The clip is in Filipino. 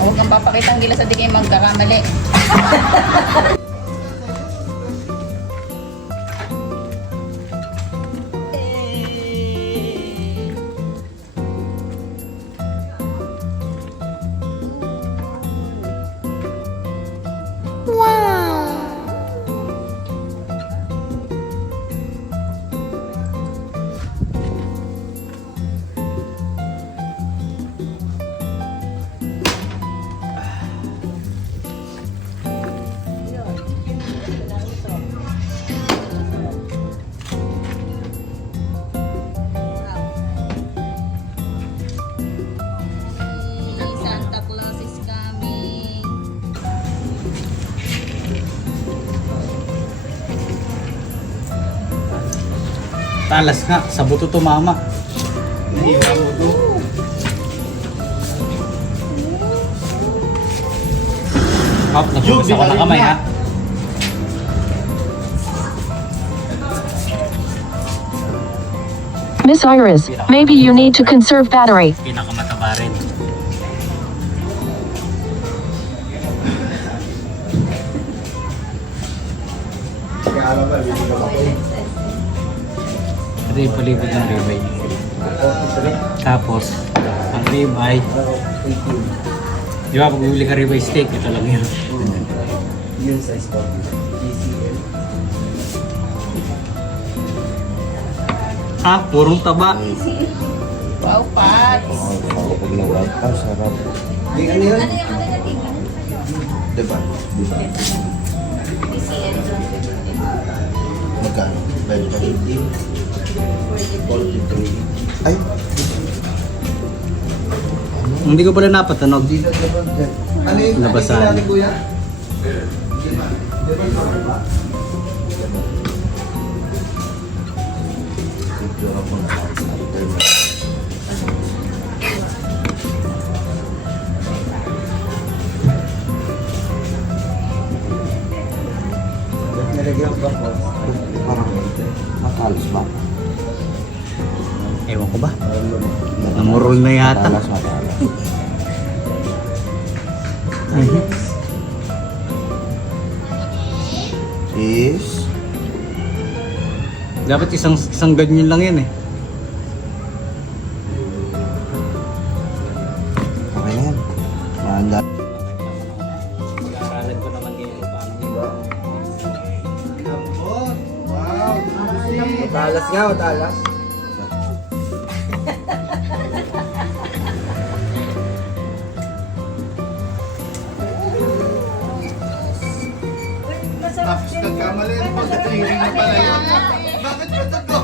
Huwag kang papakita ang gilas sa di kayo magkakamali. Santa Claus is coming. Talas nga, sa buto tumama. Hop, nagbukas ako ng kamay ha. Miss Iris, maybe you need to conserve battery. Pinakamataba rin. Ito yung palibot ng ribeye. Tapos, ang ribeye, di ba pag bibili ka ribeye steak, ito lang yun. Yun size po. Ah, purong taba. Wow, Pats. Pag nag-out ka, sarap. Di ano yun? Diba? Diba? Magkano? 43. Ay! Hindi ko pala napatanog. Di na diba? Ano yung Nabasahan. natin, kuya? Diba? Diba? Nalagyan ba po? Parang matalas ba? Ewan ko ba? Namurol na yata. Matalas. Is? Dapat isang ganyan lang yan eh. Okay na yan. Mahanda. Pag-aaralan ko naman ngayon paano Diba? Wow! Matalas nga, matalas. Tapos nagkamali ang pagkatingin na pala yun. Bakit ba ito?